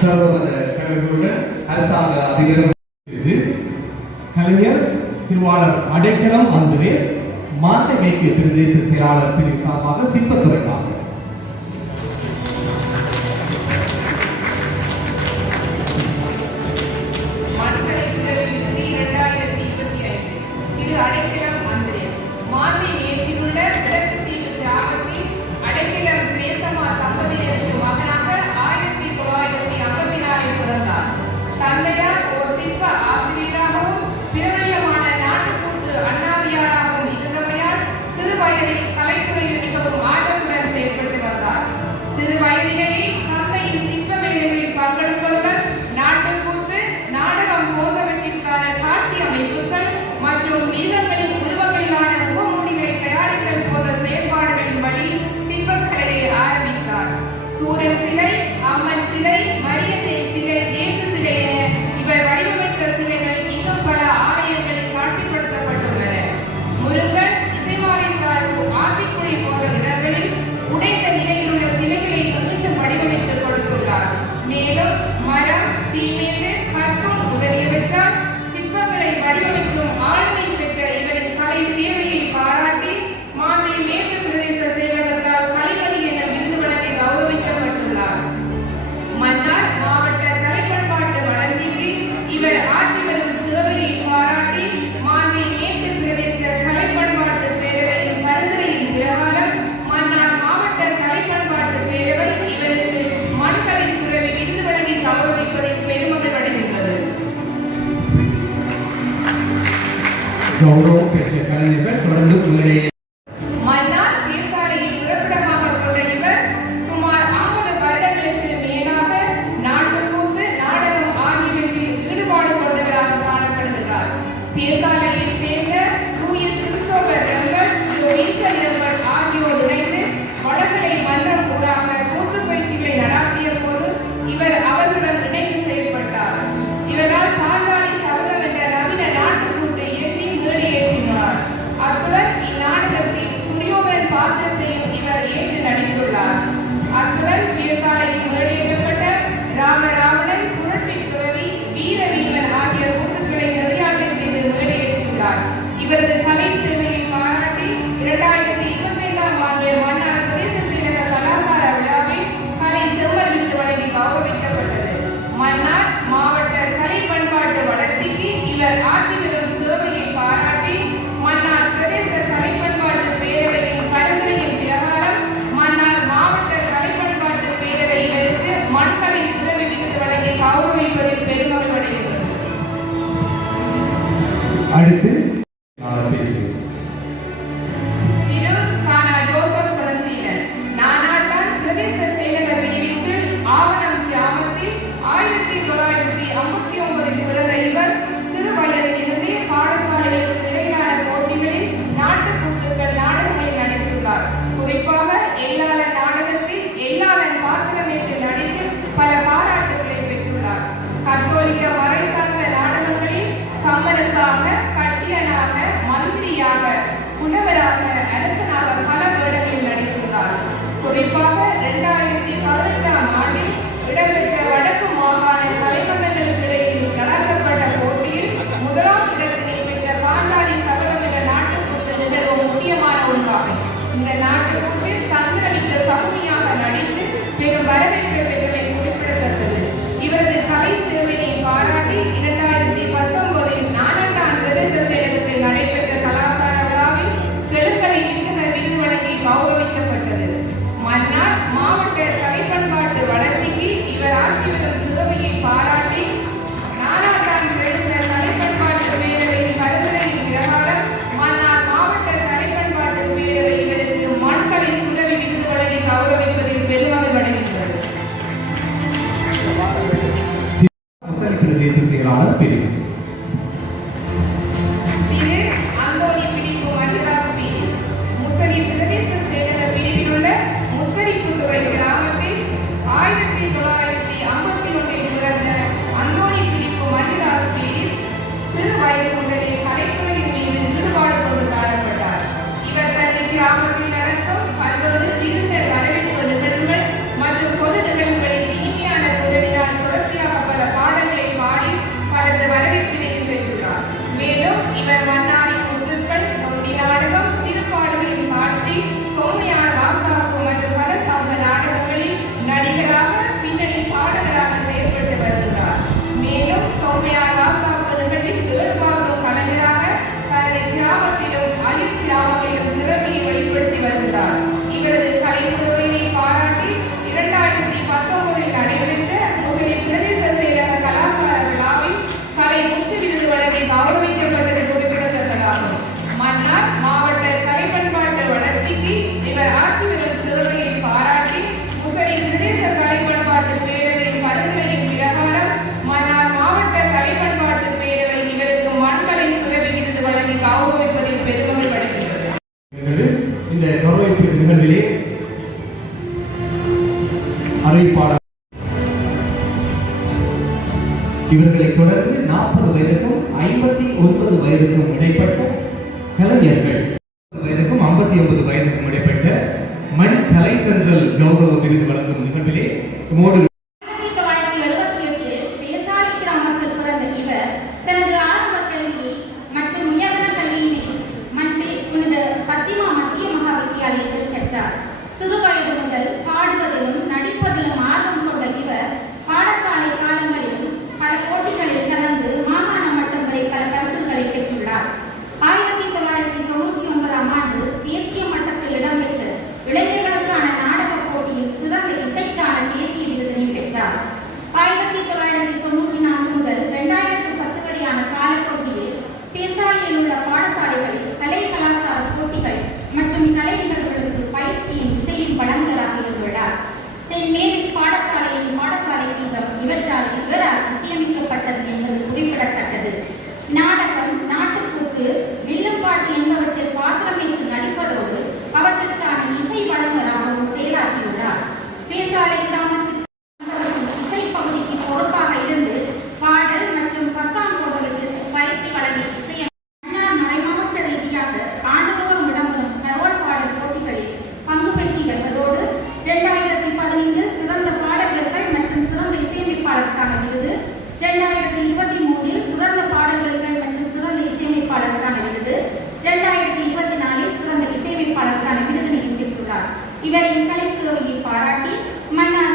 சர்வமத கழகங்களுடன் அரசாங்க அதிகாரம் கலைஞர் திருவாளர் அடைக்கலம் அந்திரேஸ் மாநில மேற்கு பிரதேச செயலாளர் பிரிவு சார்பாக சிற்பத்துறைக்காக கௌரவம் பெற்ற கலைஞர்கள் தொடர்ந்து மேடையை இவரது கலை சேவையை பாராட்டி 2025ஆம் ஆண்டு மன்னார் பிரதேச செயலக கலாசார விழாவில் கலை செம்மல் விருது வழங்கி கௌரவிக்கப்பட்டது. மன்னார் மாவட்ட கலை பண்பாட்டு வளர்ச்சிக்கு இவர் ஆற்றி வரும் சேவையை பாராட்டி மன்னார் பிரதேச கலை பண்பாட்டு பேரவையின் பரிந்துரையின் பிரகாரம் மன்னார் மாவட்ட கலை பண்பாட்டு பேரவை இவருக்கு மண்கலை சுரவி விருது வழங்கி கௌரவிப்பதில் பெருமகிழ்வு அடைகிறது. அடுத்து குறிப்பாக 2018ஆம் ஆண்டில் இடம்பெற்ற வடக்கு மாகாண கலைமன்றங்களுக்கு இடையில் நடத்தப்பட்ட போட்டியில் முதலாம் இடத்தினை பெற்ற பாண்டாளி சபதம் என்ற நாட்டுக்கூத்து நிகழ்வு முக்கியமான ஒன்றாகும். இந்த நாட்டுக்கூத்தில் தந்திரமிக்க சகுனியாக நடித்து பெரும் வரவேற்பை பெற்றவை குறிப்பிடத்தக்கது. இவரது கலை சேவையை பாராட்டி 2019இல் நானட்டான் பிரதேச செயலகத்தில் நடைபெற்ற கலாசார விழாவில் செழுக்கலை விருது வழங்கி கௌரவிக்கப்பட்டது. மன்னார் மாவட்ட கலை பண்பாட்டு வளர்ச்சிக்கு இவர் ஆற்றி வரும் சேவையை பாராட்டி நானாட்டான் பிரதேச கலை பண்பாட்டு பேரவையின் பரிந்துரையின் பிரகாரம் மன்னார் மாவட்ட கலை பண்பாட்டு பேரவை இவருக்கு மண்கலை சுரவி விருது வழங்கி கௌரவிப்பதில் பெருமகிழ்வு அடைகின்றது. பிரதேச செயலாளர் பிரிவு கிராமத்தில் நடக்கும் பல்வேறு விருந்த வரவேற்பு நிகழ்வுகள் மற்றும் பொது நிகழ்வுகளில் இனிமையான குரலினால் இவர்களைத் தொடர்ந்து 40 வயதுக்கும் 59 வயதுக்கும் இடைப்பட்ட கலைஞர்கள், 40 வயதுக்கும் 59 வயதுக்கும் இடைப்பட்ட மண் கலை தென்றல் கௌரவ விருது வழங்கும் நிகழ்விலே மோடு 1978 பேசாலி கிராமத்தில் பிறந்த இவர் தனது ஆரம்ப கல்வியை மற்றும் உயர்தர கல்வியினை மண்பே புனித பத்திமா மத்திய மகா வித்தியாலயத்தில் பெற்றார். சிறு வயது முதல் பாடுவதிலும் நடிப்பதிலும் ஆர்வம் கொண்ட இவர் பாடசாலை காலங்களிலும் பல போட்டிகளில் கலந்து மாகாண மட்டம் வரை பல பரிசுகளை பெற்றுள்ளார். 1999ஆம் ஆண்டு தேசிய மட்டத்தில் இடம்பெற்ற இளைஞர்களுக்கான நாடக போட்டியில் சிறந்த இசைக்கான தேசிய விருதினை பெற்றார். 1994 முதல் 2010 வரையான காலப்பகுதியில் பேசாலியில் உள்ள பாடசாலைகளில் கலை கலாச்சார போட்டிகள் மற்றும் கலை நிகழ்வுகளுக்கு பயிற்சியும் இசையும் வழங்குவதாக இருந்துள்ளார். செயின்ட் மேரிஸ் பாடசாலையின் பாடசாலை கீதம் இவரால் இசையமைக்கப்பட்டது என்பது குறிப்பிடத்தக்கது. நாடகம், நாட்டுக்கூத்து, வில்லுப்பாட்டு என்பவற்றில் பாத்திரமேற்று நடிப்பதோடு அவற்றிற்கான இசை வழங்குவதாகவும் செயலாற்றியுள்ளார். பேசாலை கிராமத்தில் இசை பகுதிக்கு பொறுப்பாக இருந்து பாடல் மற்றும் பசாங் போன்றவற்றிற்கு பயிற்சி வழங்கி மன்னார் மறைமாவட்ட ரீதியாக ஆண்டுதோறும் இடம்பெறும் கரோல் பாடல் போட்டிகளில் பங்கு பெற்று வருவதோடு 2015 சிறந்த பாடகர்கள் மற்றும் சிறந்த இசையமைப்பாளருக்கான விருது, 2023 சிறந்த பாடகர்கள் மற்றும் சிறந்த இசையமைப்பாளருக்கான விருது, 2024 சிறந்த இசையமைப்பாளருக்கான விருதினை பெற்றுள்ளார். இவரின் கலை சேவையை பாராட்டி மன்னார்